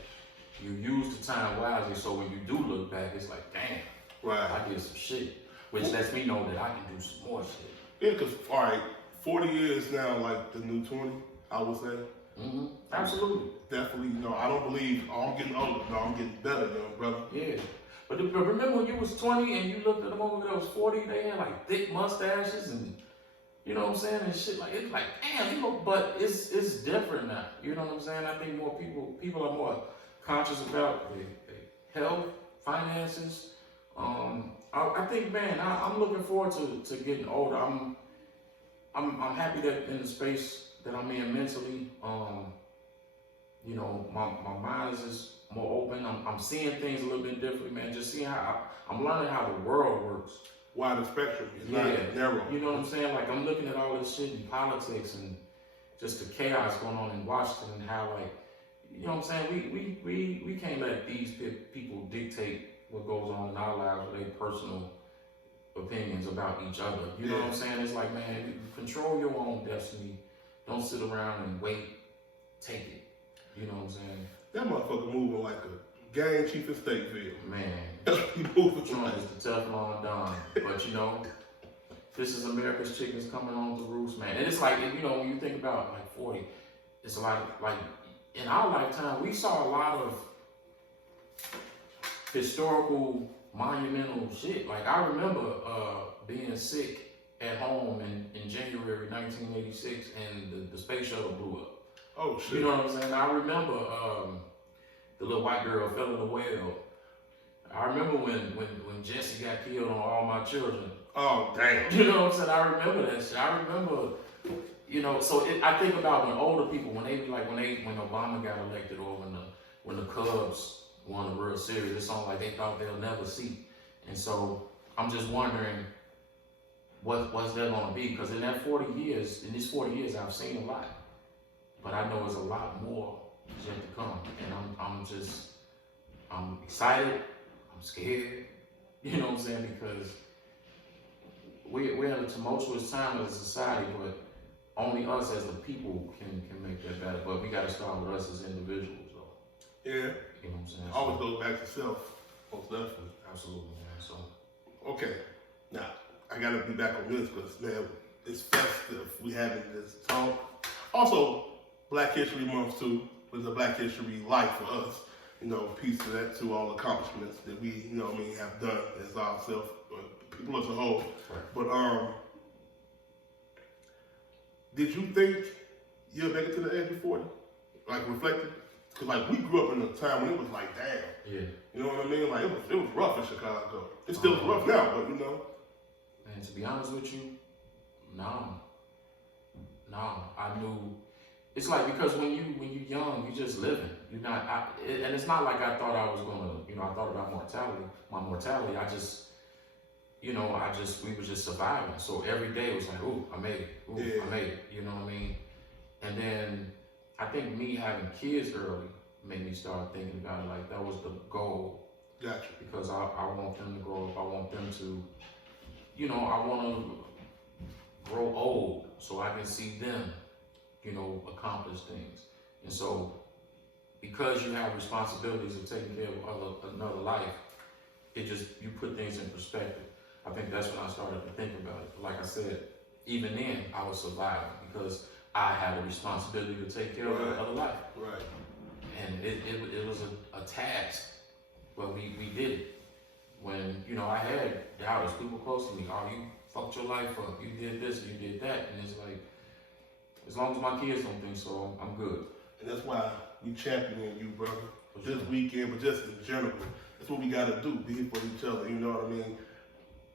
you use the time wisely so when you do look back, it's like, damn, right, I did some shit. Which lets me know that I can do some more shit. Yeah, because, all right, 40 years now, like the new 20, I would say. Mm-hmm. Absolutely. Definitely, you know, I don't believe, I'm getting older, no, I'm getting better, young brother. Yeah. But remember when you was 20 and you looked at the woman that was 40, they had like thick mustaches and, you know what I'm saying, and shit like, it's like, damn, you know, but it's different now. You know what I'm saying? I think more people are more conscious about their health, finances. I think, man, I'm looking forward to getting older. I'm happy that in the space that I'm in mentally, you know, my mind is just more open. I'm seeing things a little bit differently, man. Just seeing how I'm learning how the world works. Wider spectrum, it's not narrow. You know what I'm saying? Like I'm looking at all this shit in politics and just the chaos going on in Washington and how, like, you know what I'm saying? We can't let these people dictate what goes on in our lives with their personal opinions about each other. You know what I'm saying? It's like, man, control your own destiny. Don't sit around and wait. Take it. You know what I'm saying? That motherfucker moving like a gang chief in Stateville. Man, he moving Trump is the Teflon Don. But you know, this is America's chickens coming on the roost, man. And it's like, you know, when you think about like 40, it's a lot of, like, in our lifetime, we saw a lot of historical, monumental shit. Like, I remember being sick at home in January 1986 and the space shuttle blew up. Oh, shit. You know what I'm saying? I remember the little white girl fell in the well. I remember when Jesse got killed on All My Children. Oh, damn. You know what I'm saying? I remember that shit. I remember, you know, so I think about when older people, when Obama got elected or when the Cubs won the World Series, it's something like they thought they'll never see. And so I'm just wondering what's that gonna be? Because in these 40 years, I've seen a lot. But I know there's a lot more yet to come. And I'm excited, I'm scared, you know what I'm saying? Because we're in a tumultuous time as a society, but only us as the people can make that better. But we gotta start with us as individuals, though. Yeah. You know what I'm saying? Always goes back to self, most definitely. Absolutely, man. So. Okay. Now, I gotta be back on this because, man, it's festive. We having this talk. Also, Black History Month, too. It's a Black History life for us. You know, piece of that, to all the accomplishments that we, you know what I mean, have done as ourselves, people as a whole. Right. But, did you think you'll make it to the age of 40? Like, reflecting? Because, like, we grew up in a time when it was like, damn. Yeah. You know what I mean? Like, it was rough in Chicago. It's still rough now, but, you know. Man, to be honest with you, no. I knew. It's like, because when you're young, you're just living. You're not, and it's not like I thought I was gonna, you know, I thought about my mortality. you know, we were just surviving. So every day was like, ooh, I made it. Ooh, Yeah. I made it. You know what I mean? And then I think me having kids early made me start thinking about it like that was the goal. Gotcha. Because I want them to grow up. I want them to, you know, I want to grow old so I can see them, you know, accomplish things. And so because you have responsibilities of taking care of another life, you put things in perspective. I think that's when I started to think about it. Like I said, even then I was surviving because I had a responsibility to take care of another life. Right. And it was a task, but we did it. When, you know, I had doubters, people close to me, oh, you fucked your life up, you did this, you did that. And it's like, as long as my kids don't think so, I'm good. And that's why we championing you, brother. This weekend, but just in general. That's what we gotta do, be here for each other, you know what I mean?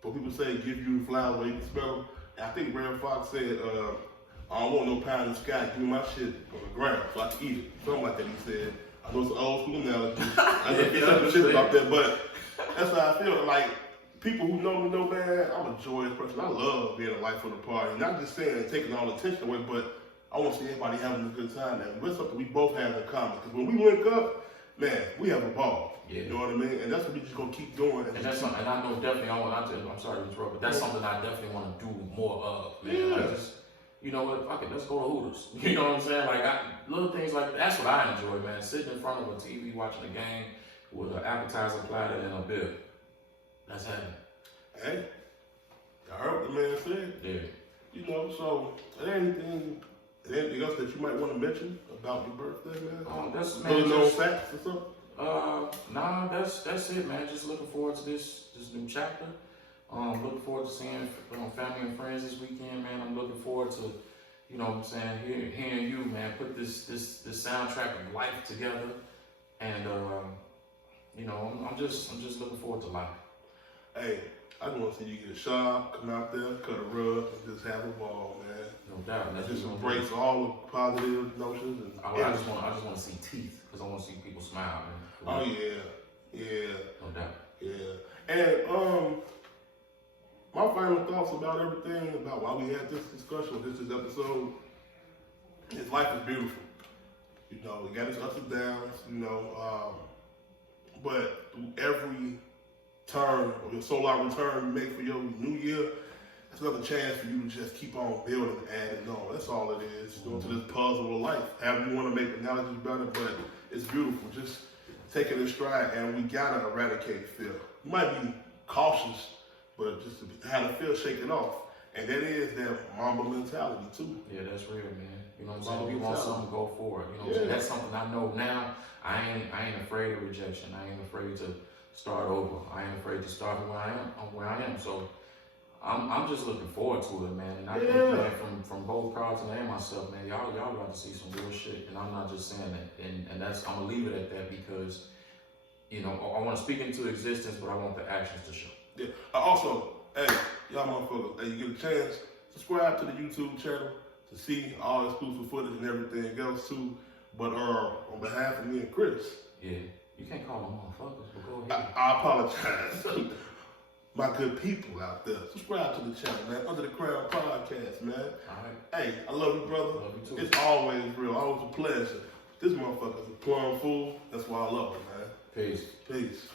But people say, give you the flowers where you can smell them. And I think Red Fox said, I don't want no pie in the sky, give me my shit on the ground so I can eat it. Something like that he said. I know it's an old school analogy. I just get some shit about that, but that's how I feel. Like, people who know me know, man, I'm a joyous person. I love being a life of the party. Not just saying and taking all the attention away, but I want to see everybody having a good time. And that's something we both have in common. Because when we link up, man, we have a ball. Yeah. You know what I mean? And that's what we just gonna keep doing. And that's something, and I know definitely I'm sorry to interrupt, but that's something I definitely want to do more of, man. Yeah. I just, you know what, fuck it, let's go to Hooters. You know what I'm saying? Like, little things like that, that's what I enjoy, man. Sitting in front of a TV watching a game with an appetizer platter and a beer. That's heaven. Hey, I heard what the man said. Yeah. You know, so anything else that you might want to mention about your birthday, man? That's, man, little known facts or something? Nah, that's it, man. Just looking forward to this new chapter. Looking forward to seeing family and friends this weekend, man. I'm looking forward to, you know what I'm saying, hearing you, man, put this soundtrack of life together. And you know, I'm just looking forward to life. Hey, I just want to see you get a shot, come out there, cut a rug, and just have a ball, man. No doubt. And just embrace all the positive notions. And I just want to see teeth, because I want to see people smile, man. Oh yeah. No doubt. Yeah. And my final thoughts about everything, about why we had this discussion, this episode, is life is beautiful. You know, we got its ups and downs, you know, but through every turn or your solar return you make for your new year, it's another chance for you to just keep on building and adding on. That's all it is. Going to this puzzle of life. However you want to make analogies about it, but it's beautiful. Just take it in stride, and we gotta eradicate fear. You might be cautious, but just to have the fear shaken off. And that is that Mamba mentality too. Yeah, that's real, man. You know what I'm saying? If you want something, go for it. You know what I'm saying? That's something I know now. I ain't afraid of rejection. I ain't afraid to start over. I ain't afraid to start where I am. So I'm just looking forward to it, man. And I think, man, from both Carlton and myself, man, y'all about to see some real shit. And I'm not just saying that. And that's, I'm gonna leave it at that because, you know, I want to speak into existence, but I want the actions to show. Yeah. Also, hey, y'all motherfuckers, hey, you get a chance, subscribe to the YouTube channel to see all exclusive footage and everything else too. But on behalf of me and Chris. Yeah, you can't call them motherfuckers, but go ahead. I apologize. My good people out there. Subscribe to the channel, man. Under the Crown Podcast, man. All right. Hey, I love you, brother. Love you too. It's always real, always a pleasure. This motherfucker's a plum fool. That's why I love him, man. Peace. Peace.